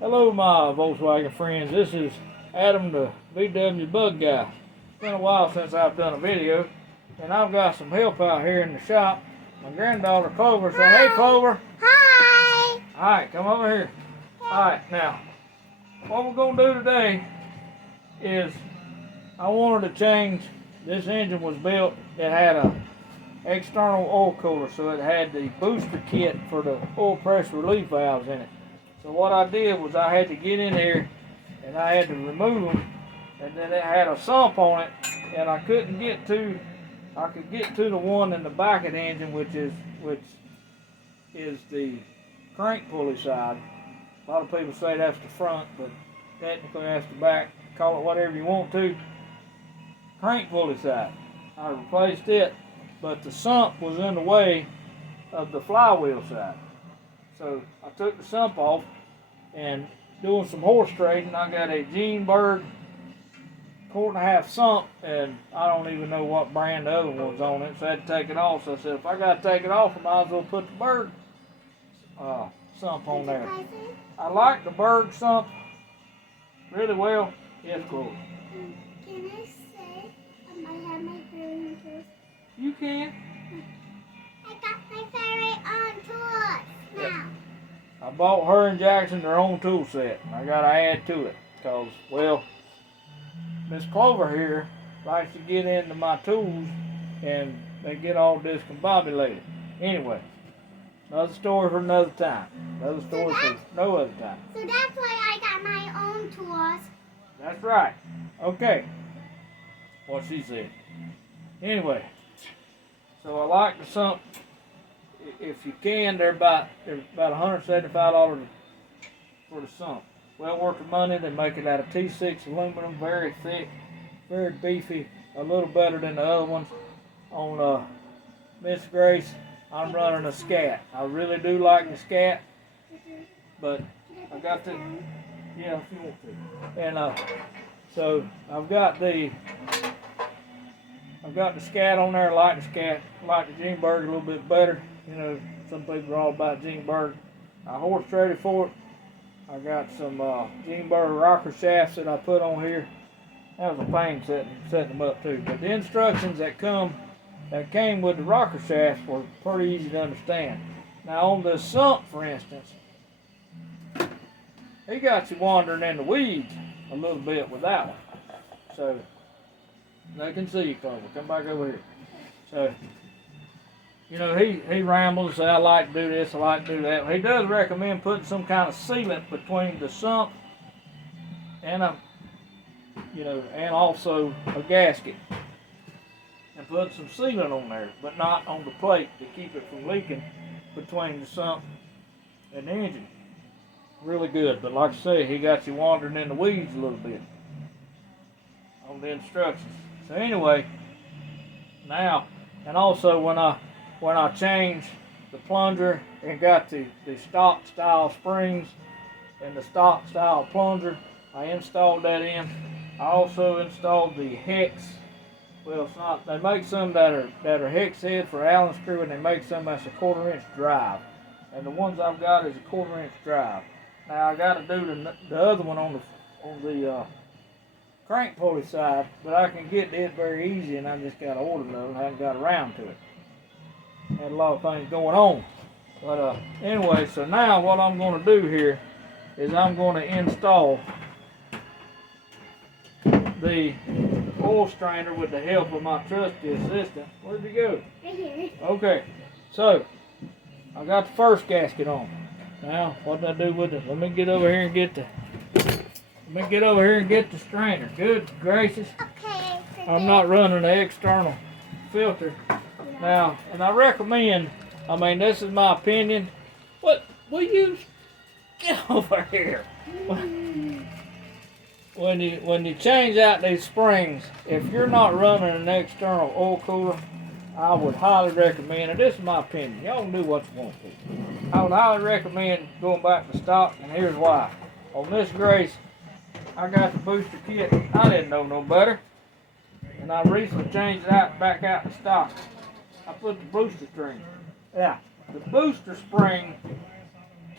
Hello, my Volkswagen friends. This is Adam, the VW Bug guy. It's been a while since I've done a video, and I've got some help out here in the shop. My granddaughter Clover said, "Hey, Clover." Hi. All right, come over here. All right, now, what we're gonna do today is I wanted to change. This engine was built. It had a external oil cooler, so it had the booster kit for the oil pressure relief valves in it. So what I did was I had to get in there and I had to remove them, and then it had a sump on it, and I couldn't get to. I could get to the one in the back of the engine, which is the crank pulley side. A lot of people say that's the front, but technically that's the back. Call it whatever you want to. Crank pulley side. I replaced it, but the sump was in the way of the flywheel side. So I took the sump off and doing some horse trading. I got a Berg 1.5 sump, and I don't even know what brand the other one's on it, so I had to take it off. So I said, if I got to take it off, I might as well put the Berg sump on there. I like the Berg sump really well. Yes, Chloe. Can I say I have my fairy tools? You can. I got my fairy on tools now. I bought her and Jackson their own tool set. I got to add to it because, well, Miss Clover here likes to get into my tools and they get all discombobulated. Anyway, another story for another time. Another story for no other time. So that's why I got my own tools. That's right. Okay. What she said. Anyway, so I like the sump. If you can, they're about $175 for the sump. Well worth the money. They make it out of T6 aluminum, very thick, very beefy, a little better than the other ones. On Miss Grace, I'm running a Scat. I really do like the Scat, but I got the, yeah, if you want to. And so I've got the Scat on there. I like the Scat. I like the Berg a little bit better. You know, some people are all about Berg. I horse traded for it. I got some Berg rocker shafts that I put on here. That was a pain setting them up too. But the instructions that came with the rocker shafts were pretty easy to understand. Now on the sump, for instance, he got you wandering in the weeds a little bit with that one. So they can see you, Clover. Come back over here. So, you know, he rambles, say, I like to do this, I like to do that. He does recommend putting some kind of sealant between the sump and and also a gasket. And put some sealant on there, but not on the plate to keep it from leaking between the sump and the engine. Really good, but like I say, he got you wandering in the weeds a little bit on the instructions. So anyway, now, and also when I changed the plunger and got the stock style springs and the stock style plunger, I installed that in. I also installed the hex. Well, it's not. They make some that are hex head for Allen screw, and they make some that's a 1/4 inch drive. And the ones I've got is a 1/4 inch drive. Now I got to do the other one on the crank pulley side, but I can get it very easy, and I just got to order those. I haven't got around to it. Had a lot of things going on. But anyway, so now what I'm going to do here is I'm going to install the oil strainer with the help of my trusty assistant. Where'd you go? Right here. Okay, so I got the first gasket on. Now, what did I do with it? Let me get over here and get the strainer. Good gracious. Okay. I'm not running the external filter. Now, and I recommend, I mean, this is my opinion. What will you get over here? When you change out these springs, if you're not running an external oil cooler, I would highly recommend, and this is my opinion, y'all can do what you want to. I would highly recommend going back to stock, and here's why. On this Grace, I got the booster kit. I didn't know no better, and I recently changed it back out to stock. I put the booster spring. Yeah, the booster spring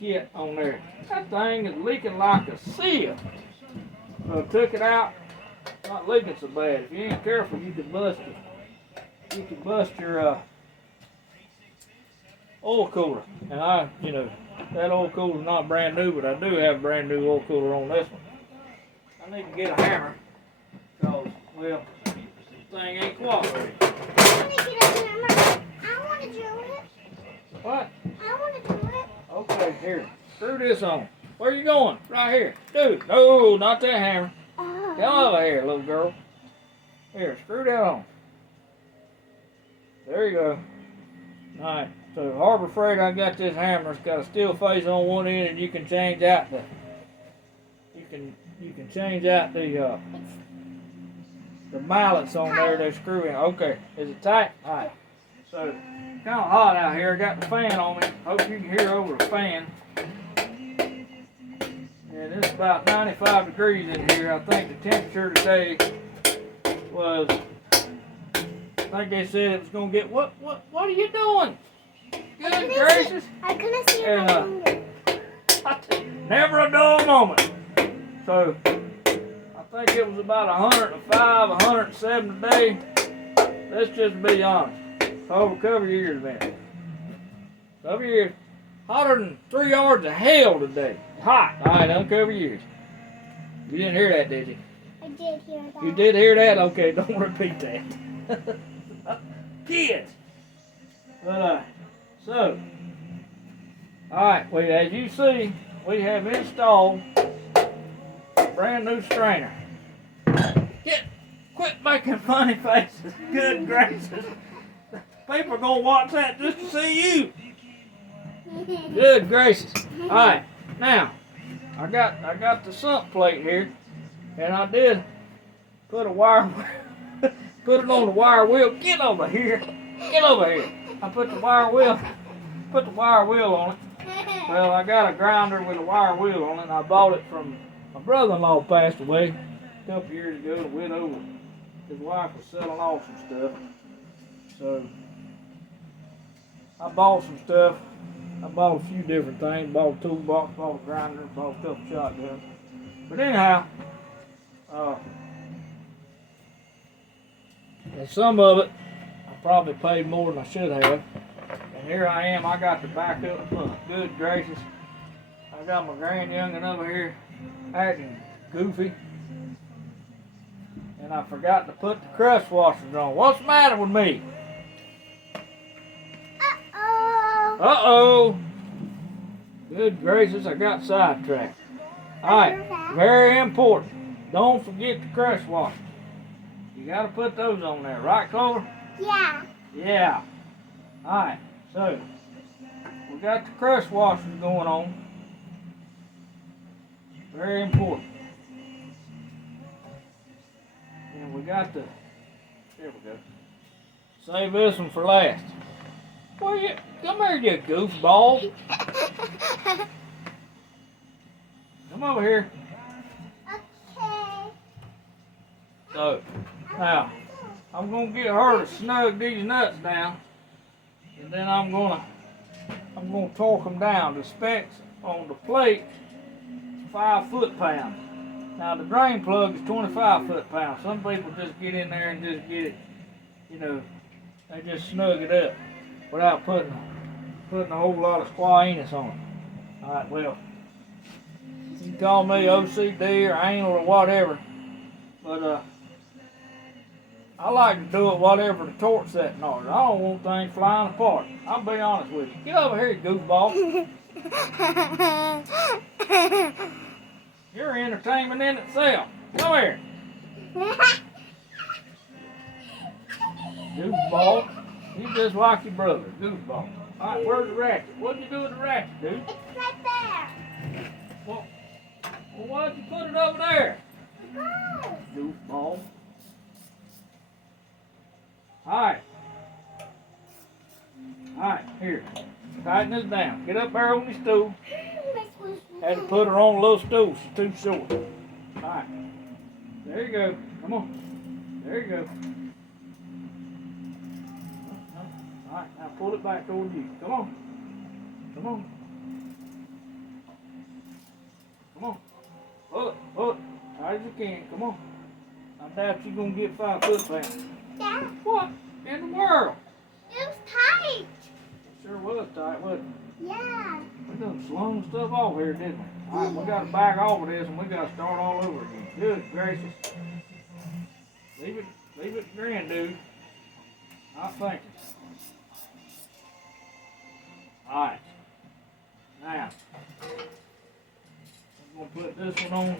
kit on there. That thing is leaking like a seal. So I took it out. Not leaking so bad. If you ain't careful, you can bust it. You can bust your oil cooler. And that oil cooler's not brand new, but I do have a brand new oil cooler on this one. I need to get a hammer, because, well, this thing ain't cooperating. I want to get a hammer. I want to do it. What? I want to do it. Okay, here. Screw this on. Where you going? Right here. Dude, no, not that hammer. Come over here, little girl. Here, screw that on. There you go. Alright, so Harbor Freight, I got this hammer. It's got a steel face on one end, and you can change out the change out the mallets on there. They screw in. Okay, is it tight? Alright. So kind of hot out here. I got the fan on me. Hope you can hear over the fan. And it's about 95 degrees in here. I think the temperature today was, I think they said it was gonna get, what are you doing? Good gracious. I couldn't see my finger. Never a dull moment. So I think it was about 105, 107 today. Let's just be honest. Oh, cover your ears, man. Cover your ears. Hotter than 3 yards of hell today. Hot. All right, uncover your ears. You didn't hear that, did you? I did hear that. You did hear that? Okay, don't repeat that. Kids. But, so, all right, well, as you see, we have installed a brand new strainer. Quit making funny faces. Good gracious. People are going to watch that just to see you. Good gracious. Alright, now, I got the sump plate here, and I did put a wire, put it on the wire wheel. Get over here. Get over here. I put the wire wheel on it. Well, I got a grinder with a wire wheel on it, and I bought it from my brother-in-law passed away a couple years ago. The widow, his wife was selling off some stuff. So I bought some stuff. I bought a few different things. Bought a toolbox, bought a grinder, bought a couple shotguns. But anyhow, and some of it I probably paid more than I should have. And here I am. I got the back up. Look, good gracious. I got my grand youngin over here acting goofy. And I forgot to put the crust washers on. What's the matter with me? Uh-oh. Good gracious, I got sidetracked. Alright, very important. Don't forget the crust washers. You gotta put those on there, right, Clover? Yeah. Yeah. Alright, so we got the crust washers going on. Very important. And we got the, there we go. Save this one for last. Where you, come here, you goofball. Come over here. Okay. So, now, I'm going to get her to snug these nuts down. And then I'm going to torque them down. The specs on the plate is 5 foot-pounds. Now, the drain plug is 25 foot-pounds. Some people just get in there and just get it, they just snug it up without putting a whole lot of squaw-anus on it. Alright, well, you can call me OCD or anal or whatever, but I like to do it whatever the torque's setting on it. I don't want things flying apart. I'll be honest with you. Get over here, you goofball. You're entertainment in itself. Come here. Goofball. You just like your brother, goofball. Alright, where's the ratchet? What'd you do with the ratchet, dude? It's right there. Well, why'd you put it over there? Go. Goofball. Alright. Alright, here. Tighten this down. Get up there on the stool. Had to put her on a little stool. She's too short. Alright. There you go. Come on. There you go. Alright, now pull it back toward you. Come on. Come on. Come on. Pull it. Tight as you can. Come on. I doubt you're going to get 5 foot-pounds. Dad, What in the world? it was tight. It sure was tight, wasn't it? Yeah. We done slung stuff off here, didn't we? All right, we got to back off of this and we got to start all over again. Good gracious. Leave it to grand, dude. Not thinking. All right. Now, I'm going to put this one on.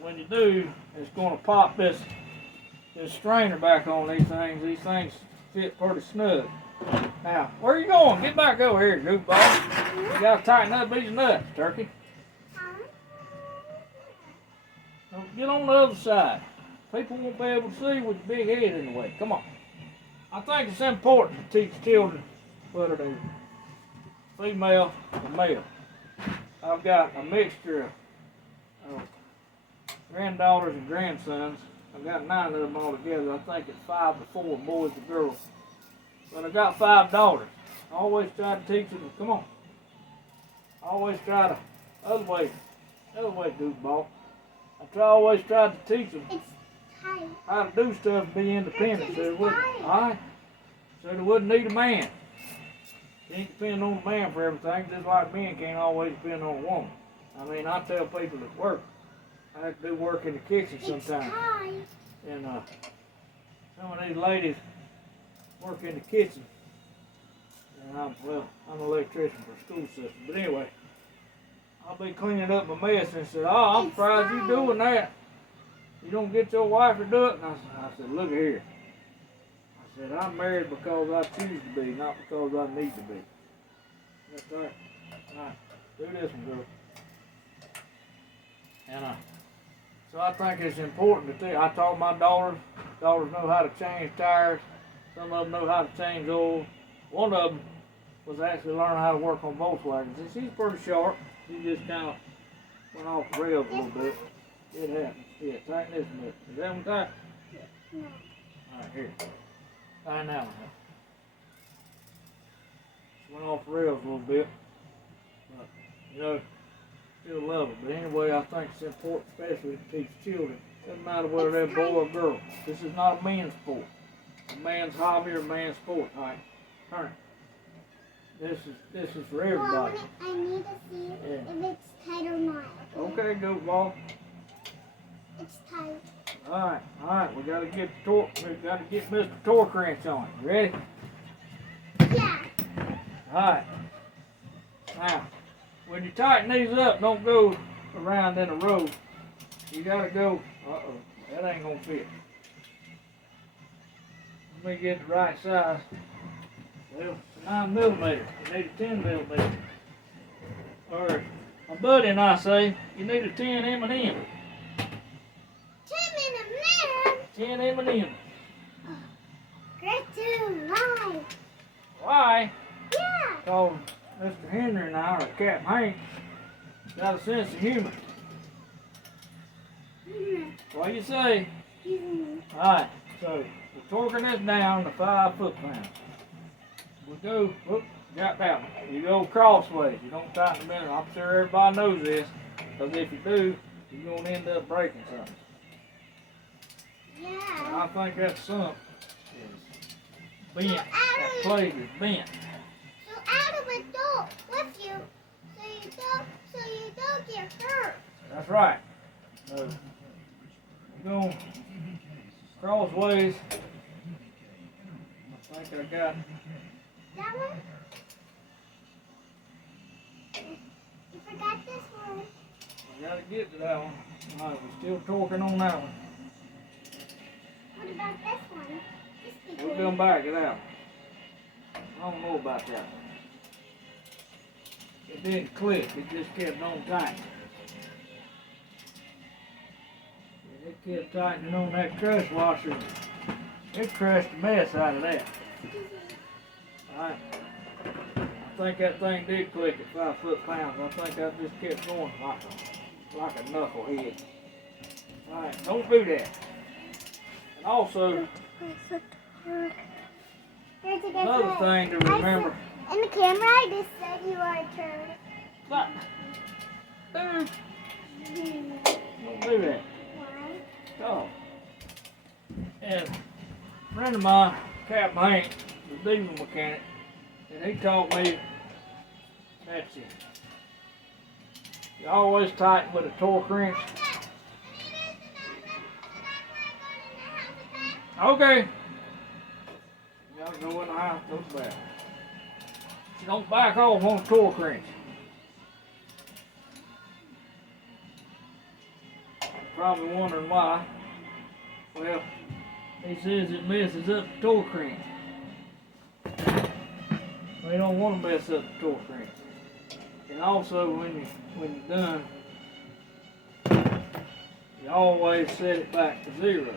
When you do, it's going to pop this strainer back on these things. These things fit pretty snug. Now, where are you going? Get back over here, goofball. You got to tighten up these nuts, turkey. Now, get on the other side. People won't be able to see with your big head in the way. Come on. I think it's important to teach children whether they're female or male. I've got a mixture of granddaughters and grandsons. I've got 9 of them all together. I think it's 5 to 4 boys and girls. But I got 5 daughters. I always try to teach them. Come on. I always try to other way, goofball. Always try to teach them It's tight. how to do stuff and be independent. It's So they wouldn't, tight. all right? So they wouldn't need a man. Can't depend on a man for everything, just like men can't always depend on a woman. I mean, I tell people that work. I have to do work in the kitchen It's sometimes. tight. And some of these ladies work in the kitchen. And I'm an electrician for a school system. But anyway, I'll be cleaning up my mess and said, oh, I'm surprised you doing that. You don't get your wife to do it? And I said, look here. I said, I'm married because I choose to be, not because I need to be. That's right. All right, do this one, girl. And so I think it's important to I taught my daughters know how to change tires. Some of them know how to change oil. One of them was actually learning how to work on Volkswagens. And she's pretty sharp. She just kind of went off the rails a little bit. It happens. Yeah, tighten this one up. Is that one tight? No. All right, here. Tighten that one up. She went off the rails a little bit. But, you know, still love it. But anyway, I think it's important, especially to teach children. Doesn't matter whether they're boy or girl. This is not a man's sport. A man's hobby or a man's sport. All right, turn it. This is for everybody. Well, I need to see if it's tight or not. Okay, go ball. It's tight. All right. We gotta get the torque. We gotta get Mr. Torque Wrench on. You ready? Yeah. All right. Now, when you tighten these up, don't go around in a row. You gotta go. That ain't gonna fit. Let me get the right size. Well, it's a 9mm. You need a 10mm. Or my buddy and I say you need a 10 M&M. 10 in a minute. 10 M&M. Great too. Why? Why? Yeah. Because Mr. Henry and I, or Captain Hank, got a sense of humor. What do you say? Alright, so we're torquing this down to 5 foot-pounds. We go, whoop, got that one. You go crossways, you don't tighten the middle. I'm sure everybody knows this, because if you do, you're going to end up breaking something. And Yeah. I think that sump is bent. That plate is bent. So out of it don't with you, so you don't get hurt. That's right. So, we're going crossways. I think I got That one? You forgot this one. I gotta get to that one. Alright, we're still torquing on that one. What about this one? This big We're one. gonna back it out. I don't know about that one. It didn't click, it just kept on tightening. It kept tightening on that crush washer. It crushed the mess out of that. Alright. I think that thing did click at 5 foot-pounds. I think I just kept going like a knucklehead. Alright, don't do that. And also, Here's a good Another thing to remember. In the camera, I just said you are a turd. Stop. Dude, don't do that. Why? Go. And a friend of mine, Captain Hank, the diesel mechanic, and he taught me that's it. You always tighten with a torque wrench. Okay. You gotta go in the house, go to bed. You don't back off on the torque wrench. Probably wondering why. Well, he says it messes up the torque wrench. We don't want to mess up the torque wrench. And also, when you're done, you always set it back to 0.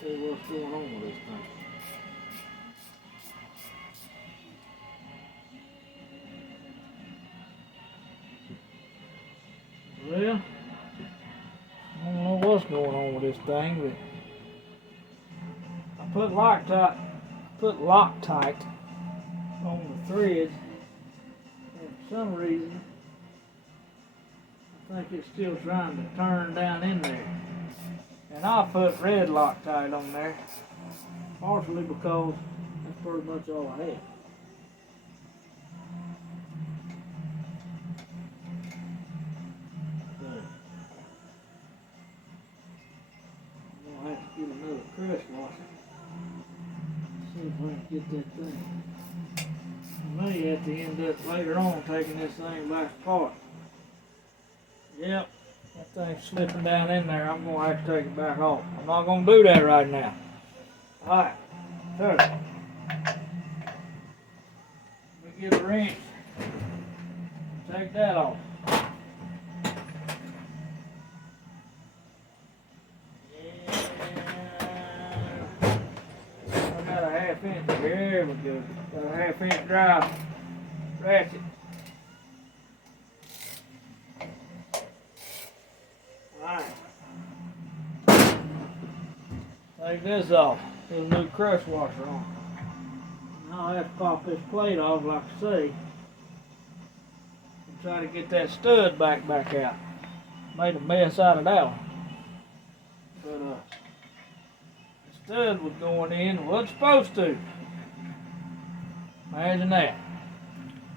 See what's going on with this thing. Well, I don't know what's going on with this thing, but I put Loctite on the thread, and for some reason, I think it's still trying to turn down in there. And I put red Loctite on there, partially because that's pretty much all I had. I'm gonna have to get another crush washer. See if I can get that thing. I may have to end up later on taking this thing back apart. Yep. That thing's slipping down in there. I'm going to have to take it back off. I'm not going to do that right now. Alright. So, let me get a wrench. Take that off. Yeah. I got a 1/2 inch. There we go. Got a 1/2 inch drive ratchet. Take this off, put a new crush washer on. Now I'll have to pop this plate off like I say and try to get that stud back out. Made a mess out of that one. But the stud was going in and wasn't supposed to. Imagine that.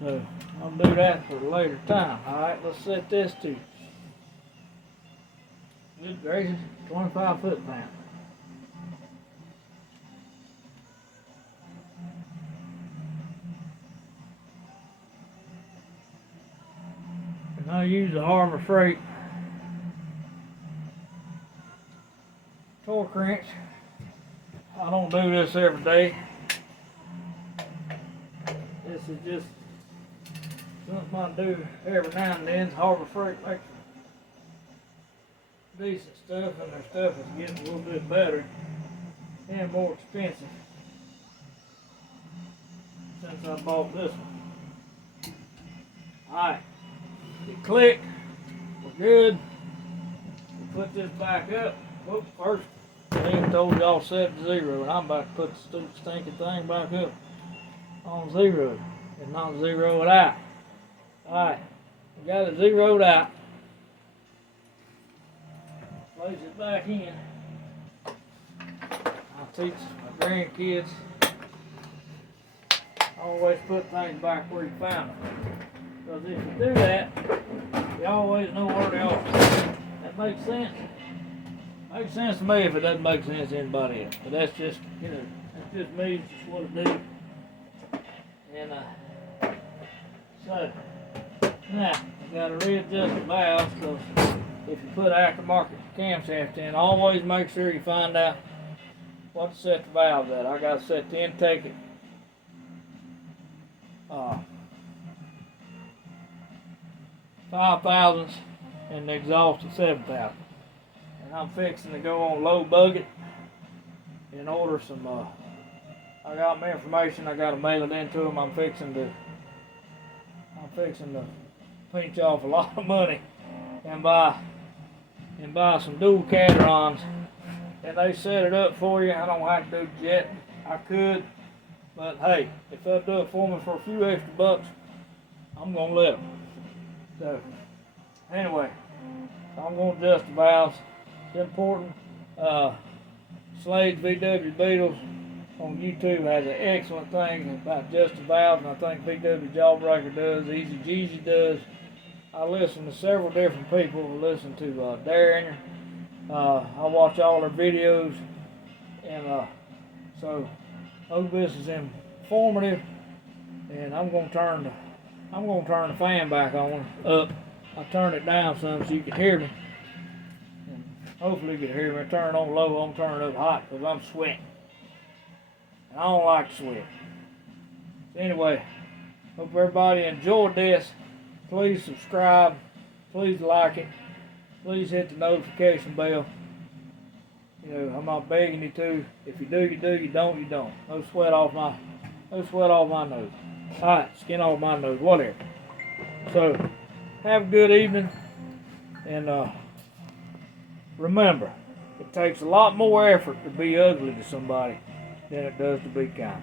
So I'll do that for a later time. Alright, let's set this to, good gracious, 25 foot-pounds. I use a Harbor Freight torque wrench. I don't do this every day. This is just something I do every now and then. Harbor Freight makes decent stuff, and their stuff is getting a little bit better and more expensive since I bought this one. Alright. It clicked. We're good. We put this back up. Whoop, first, I even told y'all set to 0, and I'm about to put the stupid stinking thing back up on 0 and not 0 it out. Alright, we got it zeroed out. Place it back in. I'll teach my grandkids. Always put things back where you found them. Because if you do that, you always know where they are. That makes sense? Makes sense to me. If it doesn't make sense to anybody else. But that's just, you know, that's just me. It's just what I do. And, so, now, I got to readjust the valves, because if you put aftermarket camshaft in, always make sure you find out what to set the valves at. I got to set the intake at 5 thousandths and the exhaust at 7 thousandths. And I'm fixing to go on low bucket and order some I got my information. I got to mail it in to them. I'm fixing to pinch off a lot of money and buy some dual caterons. And they set it up for you. I don't have to do it yet. I could, but hey, if they'll do it for me for a few extra bucks, I'm gonna let them. So anyway, I'm gonna adjust the valves. It's important. Slade's VW Beetles on YouTube has an excellent thing about adjusting valves, and I think VW Jawbreaker does, Easy Jeezy does. I listen to several different people. I listen to Darren. I watch all their videos, and so hope this is informative. And I'm gonna turn the fan back on up. I turned it down some so you can hear me. And hopefully you can hear me. I turn it on low. I'm turning it up hot because I'm sweating. And I don't like to sweat. So anyway, hope everybody enjoyed this. Please subscribe. Please like it. Please hit the notification bell. You know, I'm not begging you to. If you do, you do. You don't, you don't. No sweat off my nose. Alright, skin off my nose, whatever. So, have a good evening. And remember, it takes a lot more effort to be ugly to somebody than it does to be kind.